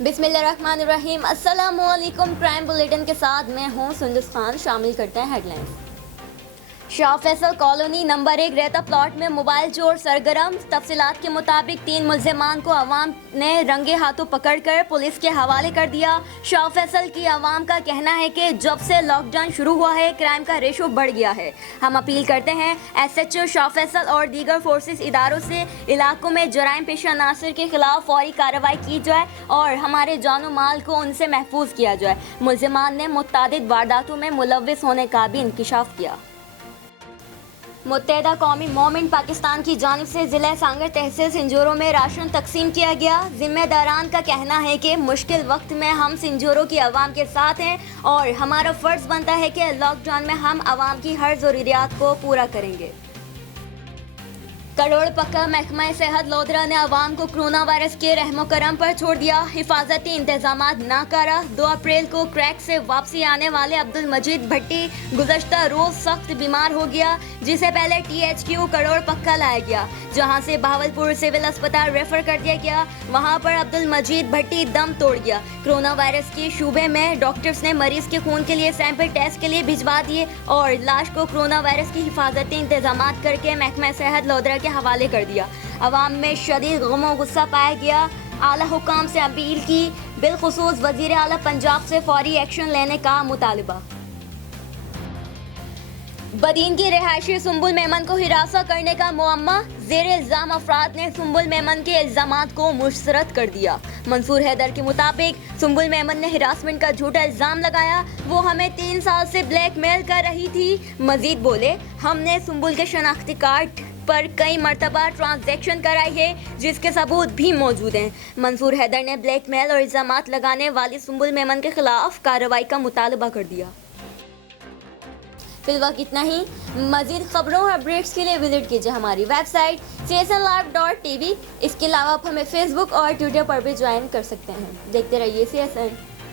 बिस्मिल्लाहिर्रहमानिर्रहीम। अस्सलामुअलैकुम। Crime bulletin के साथ मैं हूँ सुंदस खान। शामिल करते हैं headlines. Shah Faisal colony number 1 रेता प्लॉट में मोबाइल चोर सरगर्म। तफसीलात के मुताबिक 3 मुल्जिमान को अवाम ने रंगे हाथों पकड़कर पुलिस के हवाले कर दिया। शाह फैसल की अवाम का कहना है कि जब से लॉकडाउन शुरू हुआ है क्राइम का रेशो बढ़ गया है। हम अपील करते हैं SHO शाह फैसल और दीगर फोर्सेस इदारों से इलाकों में जराइम पेशा अनासर के खिलाफ फौरी कार्रवाई की जाए और हमारे जानो माल को उनसे महफूज किया जाए। मुल्जिमान ने मुतअद्दिद वारदातों में मुलव्विस होने का भी इंकिशाफ किया। मुत्तहिदा कौमी मोमेंट पाकिस्तान की जानिब से ज़िला सांगर तहसील सिंजोरों में राशन तकसीम किया गया। जिम्मेदारान का कहना है कि मुश्किल वक्त में हम सिंजोरों की आवाम के साथ हैं और हमारा फ़र्ज़ बनता है कि लॉकडाउन में हम आवाम की हर ज़रूरियात को पूरा करेंगे। करोड़ पक्का महकमा सेहत लोधरा ने आवाम को कोरोना वायरस के रहमो करम पर छोड़ दिया। हिफाजती इंतजामात नाकारा। 2 अप्रैल को क्रैक से वापसी आने वाले अब्दुल मजीद भट्टी गुज़श्ता रोज सख्त बीमार हो गया, जिसे पहले THQ करोड़ पक्का लाया गया, जहां से बहावलपुर सिविल अस्पताल रेफर कर दिया गया। वहां पर अब्दुल मजीद भट्टी दम तोड़ गया। कोरोना वायरस के शूबे में डॉक्टर्स ने मरीज के खून के लिए सैंपल टेस्ट के लिए भिजवा दिए और लाश को कोरोना वायरस की हिफाजती इंतजामात करके महकमा सेहत लोधरा के हवाले कर दिया। अवाम में शदीद गम गुस्सा पाया गया। आला हुकाम से अपील की, बिलखुसूस वजीर आला पंजाब से फौरी एक्शन लेने का मुतालबा। बदीन की रिहायशी सुंबुल मेमन को हिरासत करने का मुअम्मा। ज़ेरे इल्ज़ाम अफराद ने सुंबुल मेमन के इल्ज़ामात को मुस्तरद कर दिया। मंसूर हैदर के मुताबिक सुंबुल मेमन ने हिरासमेंट का झूठा इल्ज़ाम लगाया। वो हमें 3 साल से ब्लैकमेल कर रही थी। मजीद बोले, हमने सुंबुल के शनाख्ती कार्ड पर कई मरतबा ट्रांजैक्शन कराई है, जिसके सबूत भी मौजूद हैं। मंसूर हैदर ने ब्लैकमेल और इल्ज़ामात लगाने वाली सुंबुल मेमन के खिलाफ कार्रवाई का मुतालबा कर दिया। फिलहाल इतना ही। मज़ीद खबरों और अपडेट्स के लिए विजिट कीजिए हमारी वेबसाइट csnlive.tv। इसके अलावा आप हमें फेसबुक और ट्विटर पर भी ज्वाइन कर सकते हैं। देखते रहिए CSN।